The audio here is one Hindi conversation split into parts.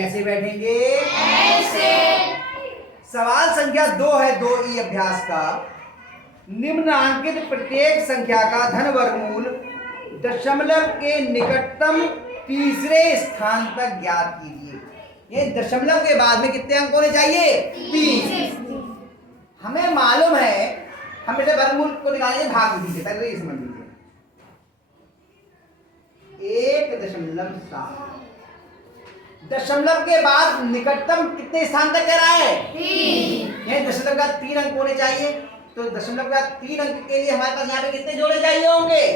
कैसे बैठेंगे? ऐसे। सवाल संख्या 2 है 2E अभ्यास का। निम्नांकित प्रत्येक संख्या का धन वर्गमूल दशमलव के निकटतम तीसरे स्थान तक ज्ञात कीजिए। ये दशमलव के बाद में कितने अंक होने चाहिए? 3। हमें मालूम है, हम बेटे वर्गमूल को निकालेंगे भाग विधि से, पहले ये समझ लीजिए। 1.7 दशमलव के बाद निकटतम कितने स्थान तक कह रहा है? 3। ये दशमलव का 3 अंक होने चाहिए। तो दशमलव का 3 अंक के लिए हमारे पास यहाँ पे कितने जोड़े चाहिए होंगे?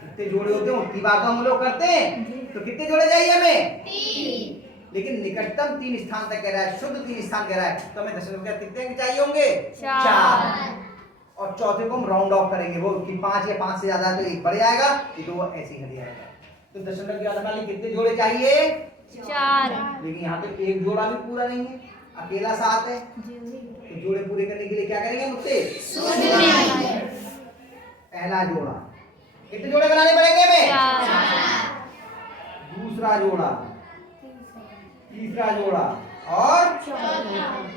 कितने जोड़े होते हैं उतनी बात हम लोग करते हैं। तो कितने जोड़े चाहिए हमें? 3। लेकिन निकटतम 3 स्थान तक कह रहा है, शुद्ध 3 स्थान कह रहा है, तो हमें दशमलव का कितने अंक चाहिए होंगे? 4। और चौथे को हम राउंड ऑफ करेंगे, वो कि 5 या 5 से ज्यादा है तो 1 बढ़ जाएगा, ये 2 ऐसे ही हट जाएगा। तो दशमलव के बाद हमारे कितने जोड़े चाहिए? 4। लेकिन यहाँ पे एक जोड़ा भी पूरा नहीं है, अकेला 7 है। तो जोड़े पूरे करने के लिए क्या करेंगे मुझसे? पहला जोड़ा कितने जोड़े बनाने पड़ेंगे हमें? 4। दूसरा जोड़ा, तीसरा जोड़ा और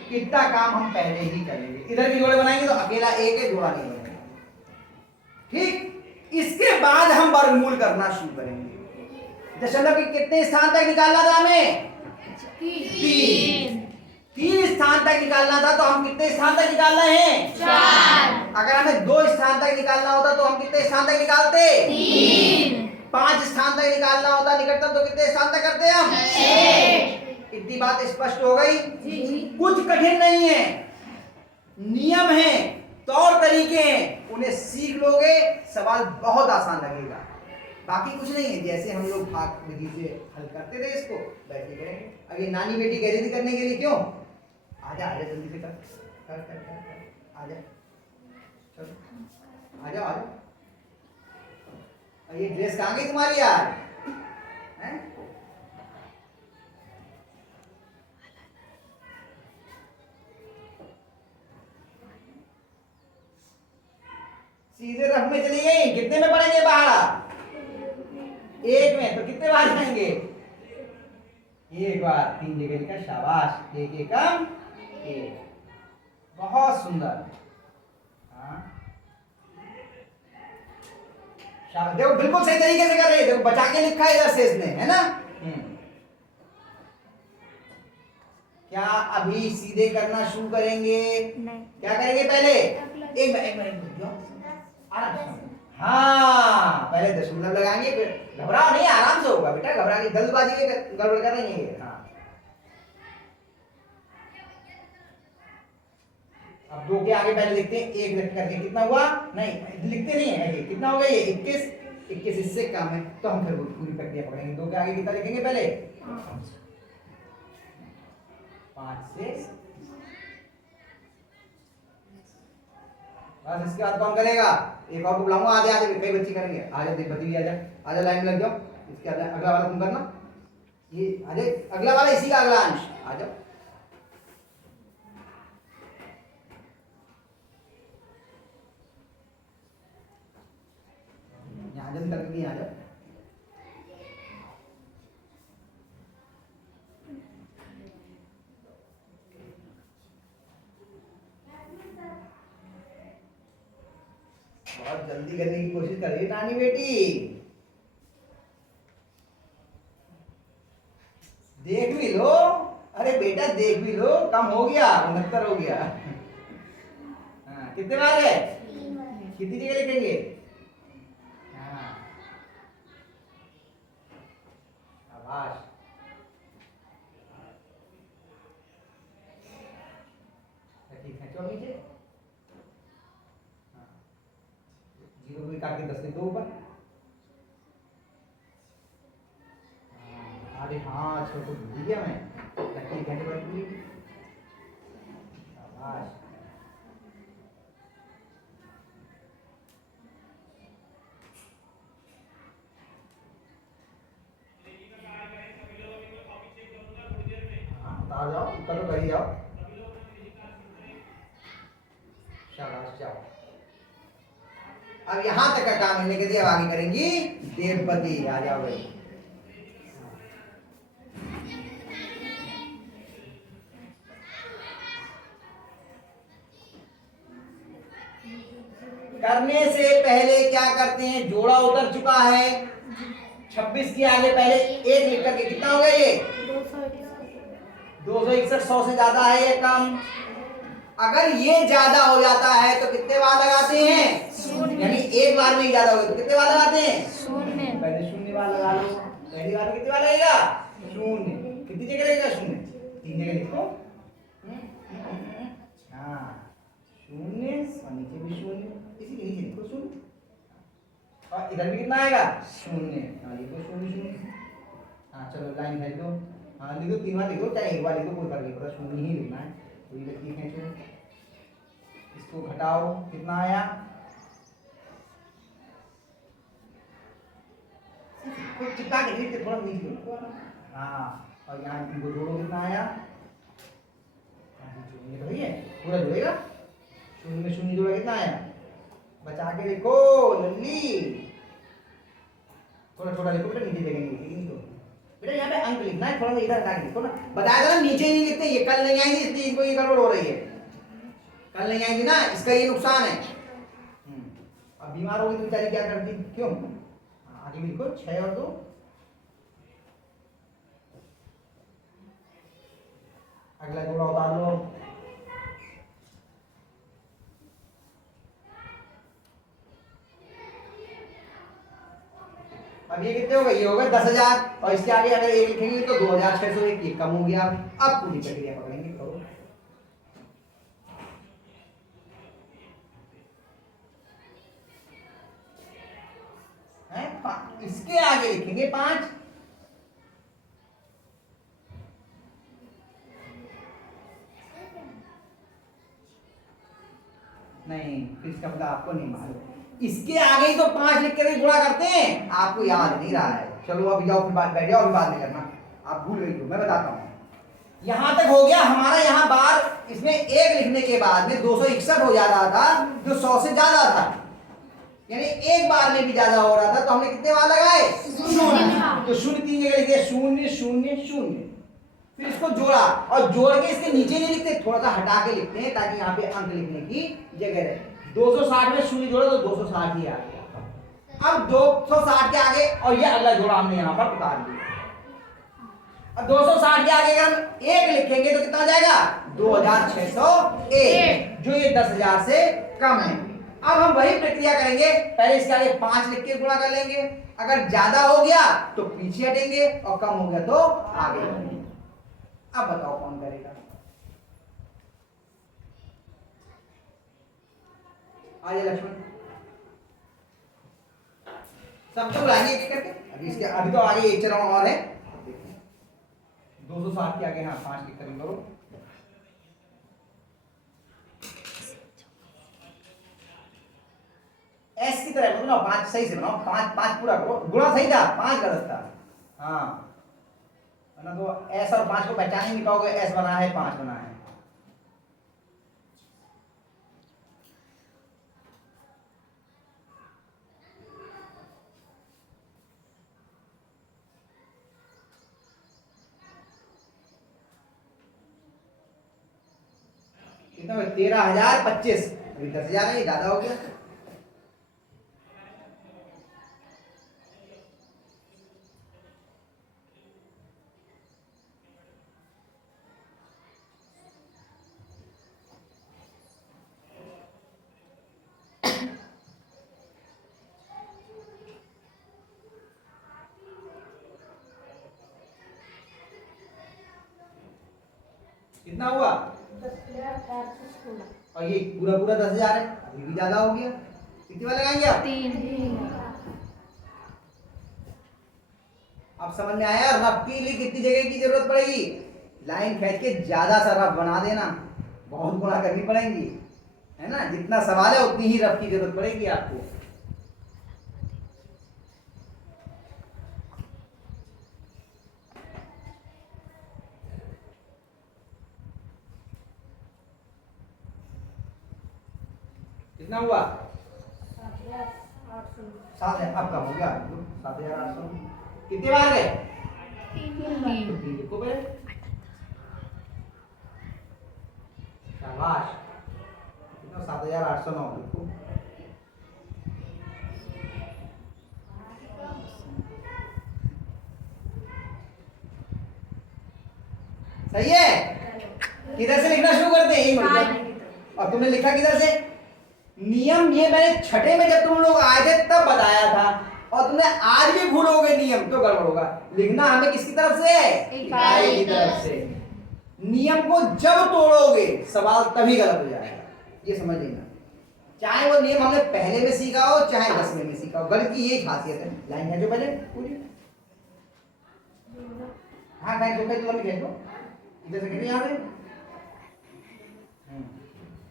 कितना काम हम पहले ही करेंगे। इधर भी जोड़े बनाएंगे तो अकेला एक है, जोड़ा नहीं बनेगा। ठीक, इसके बाद हम वर्गमूल करना शुरू करेंगे। दशमलव के कितने स्थान तक निकालना था हमें? 3 स्थान तक निकालना था, तो हम कितने स्थान तक निकाल रहे हैं? 4। अगर हमें 2 स्थान तक निकालना होता तो हम कितने स्थान तक निकालते? 3। 5 स्थान तक निकालना होता निकटतम तो कितने स्थान तक करते हम? 6। इतनी बात स्पष्ट हो गई? जी। कुछ कठिन नहीं है, नियम है, तौर तरीके हैं, उन्हें सीख लोगे सवाल बहुत आसान लगेगा। बाकी कुछ नहीं है, जैसे हम लोग भाग विधि से हल करते थे इसको वैसे करेंगे। अब ये नानी बेटी गैजेटी करने के लिए क्यों? आजा आजा जल्दी से कर कर कर कर, कर। आजा चलो आजा आजा। ये ड्रेस कहाँ गई तुम्हारी यार? हैं? सीधे रफ में चली गई। कितने में पड़ेंगे पहाड़ा? 1 में। तो कितने बार जाएंगे? 1 बार। 3 जगह लिखा, शाबाश। 1 एकम 1। बहुत सुंदर। हाँ शाबाश, देखो बिल्कुल सही तरीके से कर रही है। देखो बचा के लिखा है इधर से इसने, है ना? क्या अभी सीधे करना शुरू करेंगे? नहीं। क्या करेंगे पहले? एक मिनट हाँ, पहले दशमलव लगाएंगे, फिर घबराओ नहीं, आराम से होगा बेटा, घबरा के जल्दबाजी में गड़बड़ कर रही है। हाँ, अब 2 के आगे पहले लिखते हैं 1 रख करके। कितना हुआ? नहीं लिखते नहीं है, कितना हो गया ये? 21 इससे कम है, तो हम फिर पूरी प्रक्रिया पकड़ेंगे। 2 के आगे कितना लिखेंगे पहले? 5 से। बस इसके बाद कौन करेगा? एक और को बुलाऊंगा, आधे आधे कई बच्चे करेंगे। आजा देवपति भी आजा, आजा लाइन में लग जाओ। इसके अगला वाला तुम करना। ये आजा, अगला वाला इसी का अगला अंश। आ जाओ। यहाँ जल्दी करके आ जाओ। बहुत जल्दी करने की कोशिश कर रही है नानी बेटी। देख भी लो, अरे बेटा देख भी लो, कम हो गया, 69 हो गया। हाँ, कितने बार है? कितनी जगह लिखेंगे? हाँ शाबाश। ठीक है, चलो नीचे। जीरो भी काट के 10 लिख दो ऊपर। अरे हाँ, छोटू भूल गया मैं। लकीर घंटे पर पूरी। शाबाश। हाँ, उतार जाओ, करो कर ही जाओ। शाबाश, जाओ। अब यहाँ तक का काम हमने कर दिया, अब आगे करेंगी देवपति। आ जाओ भाई। करने से पहले क्या करते हैं, जोड़ा उतर चुका है, 26 के आगे पहले एक लिख करके कितना हो गया ये 261, 100 से ज्यादा है या कम। अगर ये ज्यादा हो जाता है तो कितने बार लगाते हैं, यानी एक बार में ही ज्यादा हो गया तो कितने बार लगाते हैं, पहले शून्य बार लगा लो। पहली बार में कितने बार लगेगा, शून्य। कितनी जगह लगेगा शून्य, 3 जगह लिखो। हाँ, शून्य और नीचे भी शून्य, इसी के नीचे लिखो शून्य, और इधर भी कितना आएगा, शून्य। हाँ लिखो शून्य शून्य। हाँ चलो लाइन भेज दो। हाँ लिखो, 3 बार लिखो, चाहे 1 बार लिखो, कोई फर्क नहीं पड़ता, शून्य ही लिखना है। तो ये लकीर खींचो, इसको घटाओ, कितना आया, कुछ चिपका के नीचे थोड़ा नीचे लो। हाँ, और यहाँ इनको जोड़ो, कितना आया, ये तो है पूरा जुड़ेगा। शून्य में शून्य जोड़ा, कितना आया, बचा के लिखो लल्ली, थोड़ा छोटा लिखो बेटा, नीचे जगह नहीं लिखेगी तो बेटा, यहाँ पे अंक लिखना है, थोड़ा सा इधर हटा के लिखो ना। बताया था ना नीचे नहीं लिखते, ये कल नहीं आएंगे, इसलिए इनको ये गड़बड़ हो रही है, कल नहीं आएंगी ना, इसका ये नुकसान है। अब बीमार होगी तो बेचारी क्या करती, क्यों, आगे भी लिखो 6 और 2। अगला जोड़ा उतार लो। अब ये कितने हो गए, ये हो गए 10,000, और इसके आगे अगर एक लिखेंगे तो 2,601, ये कम हो गया। अब पूरी प्रक्रिया पकड़ेंगे, करो। इसके आगे लिखेंगे 5, नहीं फिर इसका मतलब आपको नहीं मालूम, इसके आगे ही तो 5 लिख के गुणा करते हैं, आपको याद नहीं रहा है। चलो अब जाओ, फिर बैठ जाओ, अभी बात नहीं करना, आप भूल गई हो, मैं बताता हूँ। यहां तक हो गया हमारा, यहाँ बार इसमें एक लिखने के बाद में 261 हो जा रहा था, जो 100 से ज्यादा था, यानी एक बार में भी ज्यादा हो रहा था, तो हमने कितने बार लगाए, तो शून्य 3 जगह लिख दिया, 0 0 0। फिर इसको जोड़ा, और जोड़ के इसके नीचे नहीं लिखते, थोड़ा सा हटा के लिखते हैं ताकि यहाँ पे अंक लिखने की जगह रहे। 260 में शून्य जोड़ा तो 260 ही आ गया। अब 260 के आगे, और ये अगला जोड़ा हमने यहाँ पर उतार दिया। अब 260 के आगे अगर हम 1 लिखेंगे तो कितना जाएगा, 2,601, जो ये 10,000 से कम है। अब हम वही प्रक्रिया करेंगे, पहले इसके आगे 5 लिख के गुणा कर लेंगे, अगर ज्यादा हो गया तो पीछे हटेंगे, और कम हो गया तो आगे बढ़ेंगे। अब बताओ कौन करेगा, आइए लक्ष्मण, सबको बुलाएंगे एक करके। अभी तो आगे एक चरण और है, 260 के आगे हाँ 5 लिख कर करो। एस की तरह बनाओ, 5 सही से बनाओ, 5 पूरा करो, गुणा सही था, 5 गलत था। हाँ ना, तो एस और 5 को पहचान ही नहीं पाओगे, एस बना है 5 बना है। कितना 13,025, अभी 10,000 है, ज्यादा हो गया। कितना हुआ, और ये पूरा पूरा 10,000 है, अभी भी ज्यादा हो गया। कितनी बार लगाएंगे आप, 3। अब समझ में आया रफ के लिए कितनी जगह की जरूरत पड़ेगी, लाइन खींच के ज्यादा सा रफ बना देना, बहुत गुणा करनी पड़ेंगी, है ना, जितना सवाल है उतनी ही रफ की जरूरत पड़ेगी आपको। कितना हुआ, 7,000, अब कम हो गया 7,800। कितने बार गए, 3 लिखो पहले, शाबाश, कितना 7,809 लिखो। सही है। किधर से लिखना शुरू करते हैं? और तुमने लिखा किधर से? नियम ये मैंने छठे में जब तुम लोग आए थे तब बताया था, और तुमने आज भी भूलोगे नियम तो गड़बड़ होगा। लिखना हमें किसकी तरफ से है? इकाई की तरफ से। नियम को जब तोड़ोगे सवाल तभी गलत हो जाएगा, ये समझ लेना। चाहे वो नियम हमने पहले में सीखा हो चाहे 10वें में सीखा हो, गणित की यही खासियत है। लाइन है जो पहले पूरी, हाँ लाइन जो पहले तुम लिखो इधर से कितने यहाँ पे।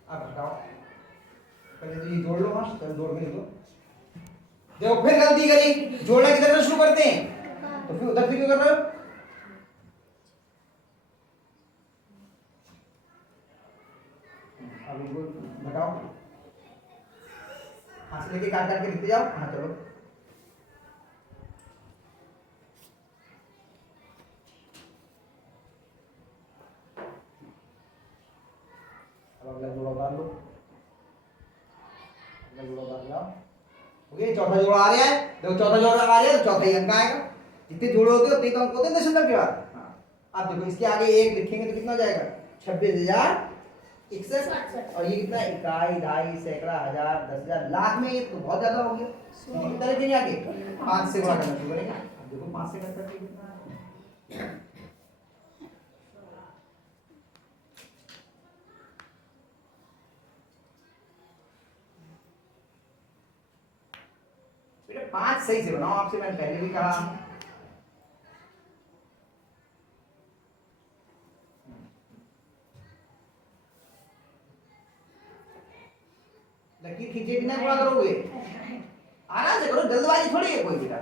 अब बताओ, पहले तो ये जोड़ लो, हाँ चलो जोड़ के लिखो। देखो फिर गलती करी, जोड़ना किधर से शुरू करते हैं, तो फिर उधर से क्यों कर रहे हो? अब इनको बताओ, हाथ से लेके काट काट के लिखते जाओ। हाँ चलो, अब अगला जोड़ा उतार लो, अगला जोड़ा उतार लो। ओके, चौथा जोड़ा आ रहा है। देखो चौथा जोड़ा आ रहा है तो चौथा ही अंक आएगा। जितने जोड़े होते हैं उतने तो अंक होते हैं दशमलव के बाद। हाँ, अब देखो इसके आगे एक लिखेंगे तो कितना हो जाएगा? 26,061। और ये कितना? इकाई, ढाई, सैकड़ा, हजार, 10,000, लाख में ये तो बहुत ज्यादा हो गया। कितना लिखेंगे आगे? 5 से गुणा करना शुरू करेंगे। अब देखो 5 से करके बेटा 5 सही से बनाओ, आपसे मैंने पहले भी कहा। लकीर खींचे बिना गुणा करोगे, आराम से करो, जल्दबाजी थोड़ी है कोई बेटा।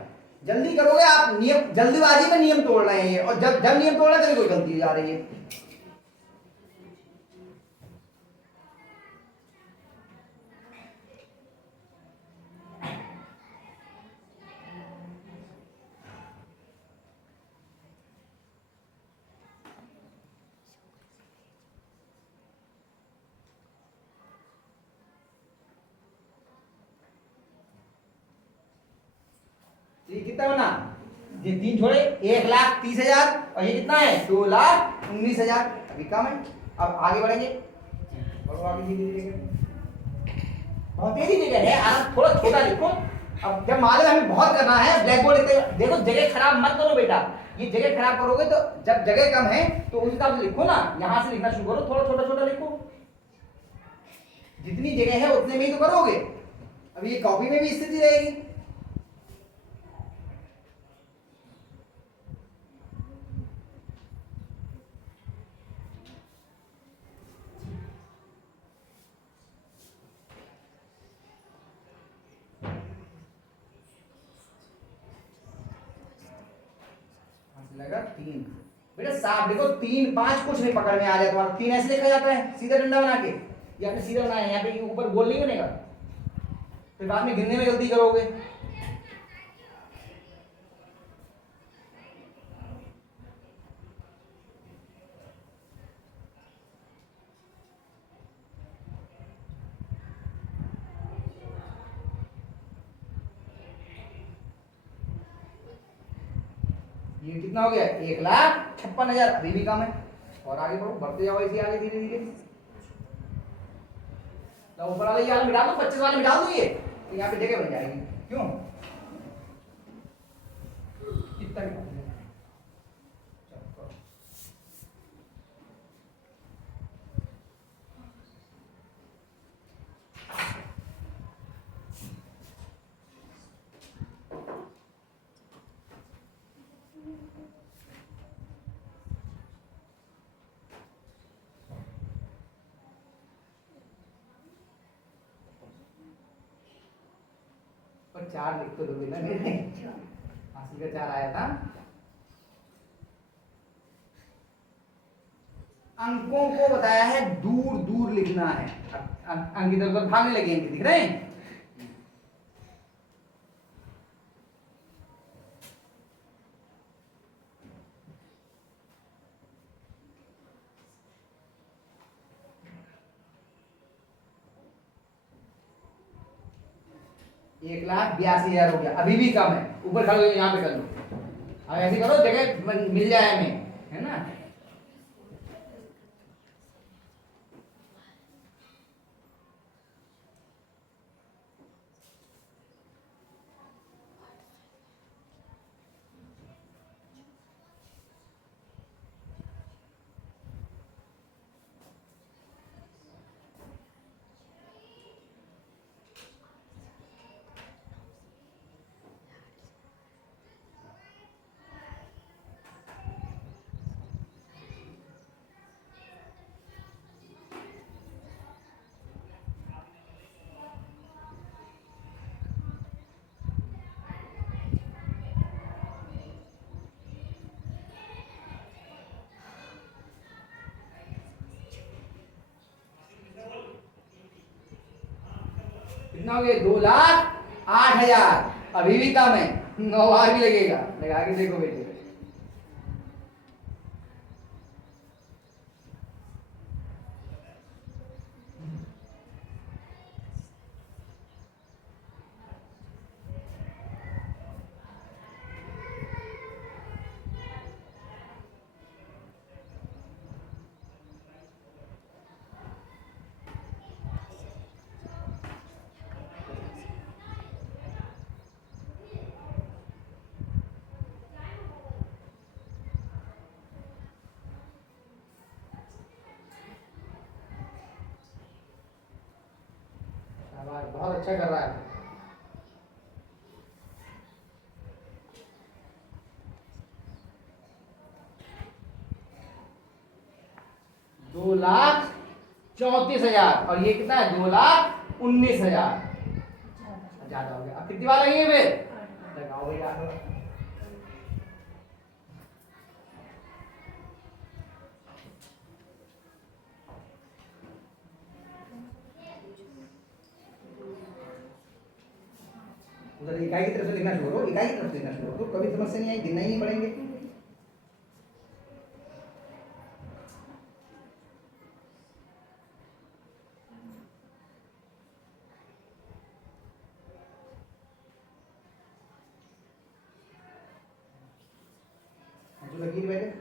जल्दी करोगे आप, नियम जल्दबाजी में नियम तोड़ रहे हैं, और जब जब नियम तोड़ रहे हैं तभी कोई गलती आ रही है। ये कितना बना? ये 3 छोड़े 1,30,000, और ये कितना है? 2,19,000। अभी कम है। अब आगे बढ़ेंगे, बढ़ो आगे धीरे धीरे, बहुत तेजी जगह है, आराम, थोड़ा छोटा लिखो। अब जब मालूम हमें बहुत करना है, ब्लैक बोर्ड देखो, जगह खराब मत करो बेटा। ये जगह खराब करोगे तो जब जगह कम है तो उस हिसाब से लिखो ना, यहाँ से लिखना शुरू करो, थोड़ा छोटा छोटा लिखो। जितनी जगह है उतने में ही तो करोगे। अब ये कॉपी में भी स्थिति रहेगी। लगा 3 बेटा, साफ देखो 3 5 कुछ नहीं पकड़ में आ जाए तुम्हारा। 3 ऐसे लिखा जाता है सीधा डंडा बना के, या फिर सीधा बनाया, यहाँ पे ऊपर गोल नहीं बनेगा, फिर बाद में गिनने में गलती करोगे। ये कितना हो गया? 1,56,000। अभी भी कम है, और आगे बढ़ो, बढ़ते जाओ ऐसे आगे धीरे धीरे। तो ऊपर वाले ये वाला मिटा दो, 25 वाले मिटा दो, ये तो यहाँ पे जगह बन जाएगी। क्यों? कितना मिटा दो? 4 लिख तो दोगे ना मेरे, हासिल का 4 आया था। अंकों को बताया है दूर दूर लिखना है। अंक इधर उधर भागने लगे, दिख रहे हैं? एक 1,82,000 हो गया, अभी भी कम है। ऊपर खड़े यहाँ पे कर लो, अब ऐसे करो जगह मिल जाए हमें, है ना? कितना हो गया? 2,08,000। अभी भी कम है, 9 बार भी लगेगा। लगा के देखो बेटे। बहुत अच्छा कर रहा है। दो लाख 34,000 और ये कितना है? 2,19,000। ज्यादा हो गया। अब कितनी बार लगेंगे फिर? लगाओ भैया। उधर इकाई की तरफ से लिखना शुरू करो, इकाई की तरफ से लिखना शुरू करो, तो कभी समस्या नहीं आई, गिनना ही नहीं पड़ेंगे। जो लकीर बैठे,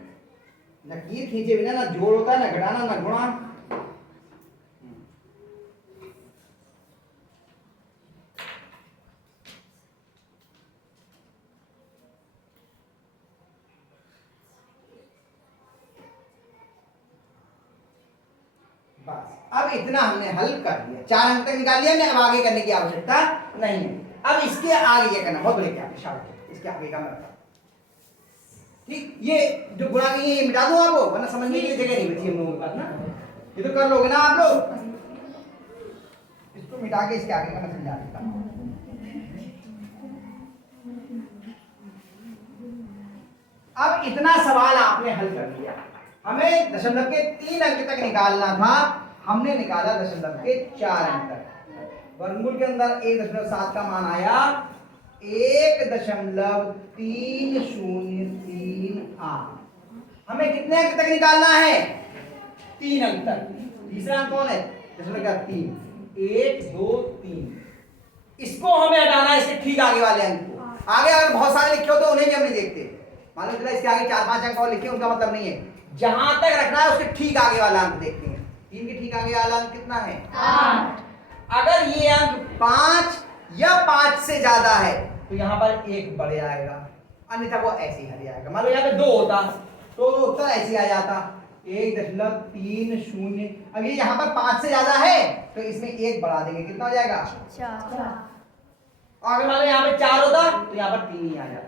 लकीर खींचे बिना ना जोड़ होता है, ना घटाना, ना गुणा। बस अब इतना हमने हल कर लिया, 4 अंक तक निकाल लिया हमने। अब आगे करने की आवश्यकता नहीं है। अब इसके आगे ये करना बहुत बड़े क्या शाबाश, इसके आगे का मैं बता। ठीक, ये जो गुणा की है ये मिटा दूं आपको, वरना समझने के लिए जगह नहीं बची हम लोगों के पास ना। ये तो कर लोगे ना आप लोग। इसको मिटा के इसके आगे का मैं समझा देता हूं। अब इतना सवाल आपने हल कर लिया। हमें दशमलव के 3 अंक तक निकालना था, हमने निकाला दशमलव के 4 अंक तक। वर्गमूल के अंदर 1.7 का मान आया 1.3038। हमें कितने अंक तक निकालना है? 3 अंक तक। तीसरा अंक कौन है? दशमलव का 3, 1 2 3। इसको हमें हटाना है, इसके ठीक आगे वाले अंक को। आगे अगर बहुत सारे लिखे हो तो उन्हें भी हम नहीं देखते। मान लो चला इसके आगे 4-5 अंक और लिखे, उनका मतलब नहीं है। जहां तक रखना है उसके ठीक आगे वाला अंक देखते हैं। 3 के ठीक आगे वाला अंक कितना है? 8। अगर ये अंक 5 या 5 से ज्यादा है तो यहाँ पर 1 बढ़ जाएगा, अन्यथा वो ऐसे ही हट जाएगा। मान लो यहाँ पे 2 होता तो उत्तर ऐसे आ जाता 1.30। अब ये यहाँ पर 5 से ज्यादा है तो इसमें 1 बढ़ा देंगे, कितना हो जाएगा? 4। और अगर मान लो यहाँ पे 4 होता तो यहाँ पर 3 ही आ जाता,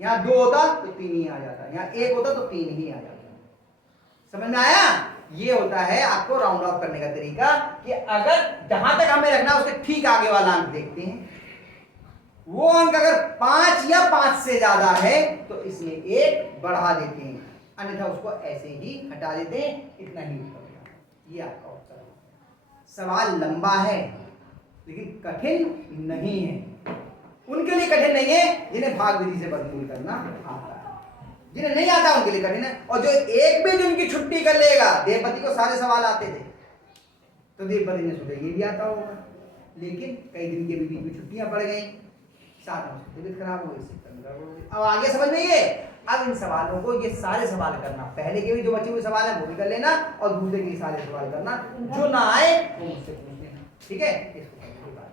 यहाँ 2 होता तो 3 ही आ जाता, यहाँ 1 होता तो 3 ही आ जाता। समझ में आया? ये होता है आपको राउंड ऑफ करने का तरीका कि अगर जहां तक हमें रखना है उसके ठीक आगे वाला अंक देखते हैं। वो अंक अगर 5 या 5 से ज्यादा है तो इसमें 1 बढ़ा देते हैं, अन्यथा उसको ऐसे ही हटा देते हैं। इतना ही उत्तर। ये आपका उत्तर है। सवाल लंबा है लेकिन कठिन नहीं है। उनके लिए कठिन नहीं है जिन्हें भाग विधि से वर्गमूल करना आता है। जिन्हें नहीं आता उनके लिए कठिन है। और जो एक भी दिन की छुट्टी कर लेगा, देवपति को सारे सवाल आते थे तो देवपति ने सोचा ये भी आता होगा, लेकिन कई दिन के बीच में छुट्टियां पड़ गई, साथ में तबीयत खराब हो गई। अब आगे समझ में ये, अब इन सवालों को, ये सारे सवाल करना, पहले के भी जो बचे हुए सवाल है वो भी कर लेना और दूसरे के सारे सवाल करना, जो ना आए वो मुझसे पूछ लेना। ठीक है, इसको करने के बाद